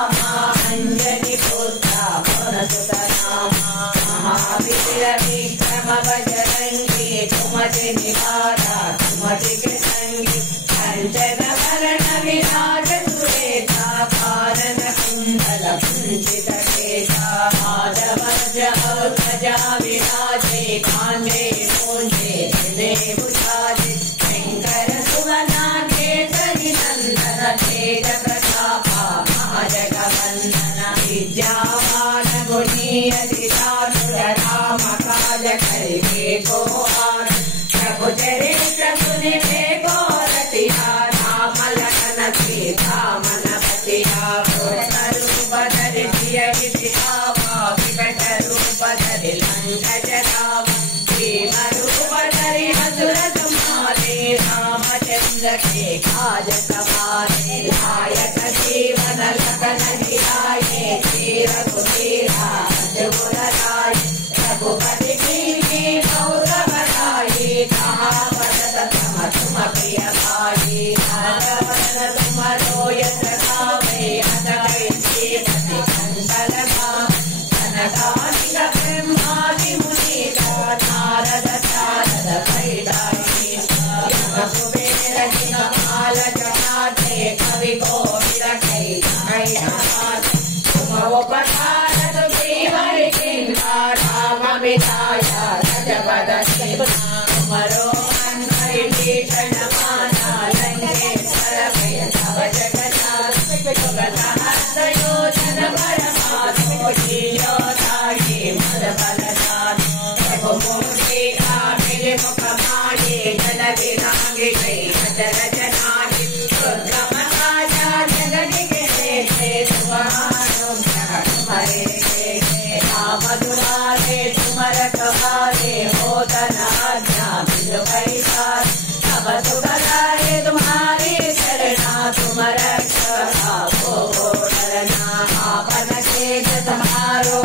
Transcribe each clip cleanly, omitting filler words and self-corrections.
अंजनी पुत्र पवनसुत विक्रम बजरंगी तुमति निवारा तुमति के संगी कंचन वरण विराज सुरेता कानन कुंडल कुंचित केशा माधव ध्वजा विराजे कांधे मूंजे देवुषाजे शंकर सुवना केसरी नंदन तेज प्रतापा महाजगवंदन विद्यावान गुणीयति राम काज करिवे को प्रभु चरित्र सुनिवे को रतिया राम लखन सीता मन पतिया रूप धरि सिय विदिहावा विकट रूप धरि लंक जरावा भीम रूप धरि असुर संहारे रामचंद्र के काज सवारे लायक जीवन लखन जियाए श्री रघुवीरा रघुवर राय रघुपति की गौरव राई कहावत तम तुम प्रिय भाई भगवन तुम रोयस गावे हृदय श्रीपति कंचन कनकादिक ब्रह्मादि मुनीसा नारद शारद कैलासी कुबेर जिनमाल जनाते कवि कोविद कैलास तुम उपकार राम विदाया रजपद तुमरो भीषण माना लंकेश्वर भय तव जगन्नाथ योजन परमात्मो शीलोदायि मद बलदानो रघुमूर्ति कामिल मुख माये जन विरागे भजन जनानि रुद्रमहाजा जगदिके देखे सुहानो हरे मधुरारे तुमर कहारे हो धनाज्ञा बिल पैसार अब सुखदारे तुम्हारी शरणा तुम रक्षा हो डरना आपन तेज तुम्हारो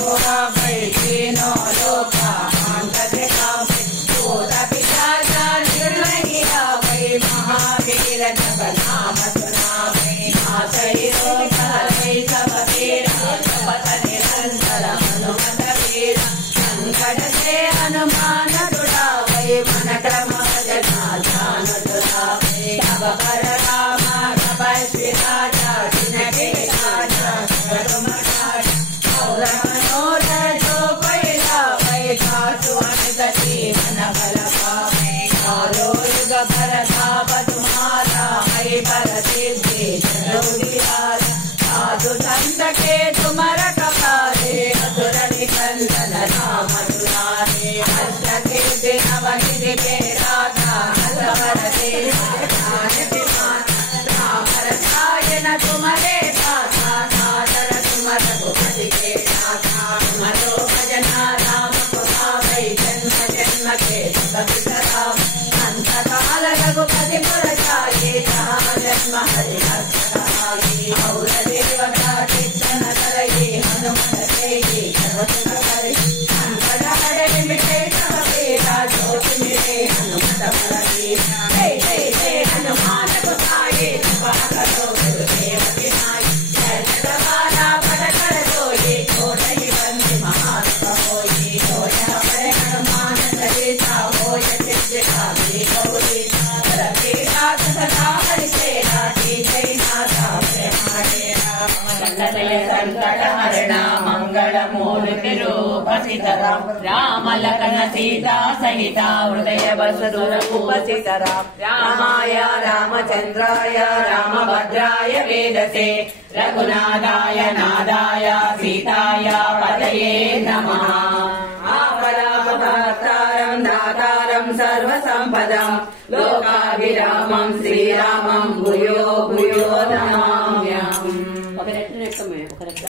तीनो लोका अंगद कापे भूत पिशाचा निर्णय आवे महावीर जब नाम सुनावे आसई रोग हरे सब पीरा जपत निरंतर हनुमत संकट से हनुमान दुरावे मन क्रम जना ध्यान दुरावे तब पर रामा तपस्वी राजा जिनके राजा तुम और मनोरथ जो कोई लावे सासु अनगति मन बल पावे चारो युग भर ताप तुम्हारा है पर सिद्धि जरूरियारा साधु संत के तुम रखवारे असुर निकंदन राम दुलारे अष्टके दिन वही के राधा हलवर राम रसायन तुम्हारे दाता सादर तुम रघुपति के दाता तुमरो भजना राम को पावै जन्म जन्म के सुख राम अंत काल रघुपति पुर जाए जहाँ जन्म हरि भक्त और देवता कीर्तन करई हनुमत सेई सर्वसुख करई संकट हरे मिटे सब पीरा जो मिले हनुमत बलई जय जय जय हनुमान गोसाई कृपा करो गुरुदेव की नाई जय जगवाला पद कर सोई छोड़ई बंद महात्म होई सोया परे हनुमान सरिता होय सिद्धिका भी गौरी रवि रात सदा हरि सेना की जय नाथा संकट हरणा मंगल मूर्ति रूप सीताराम राम लखन सीता सहिता हृदय बसुर उपसीताराम रामाय रामचंद्राय रामभद्राय वेदसे रघुनाथाय नादाय सीताय पतये नमः आपदापहर्तारं दातारं सर्वसंपदां लोकाभिरामं श्रीरामं भूयो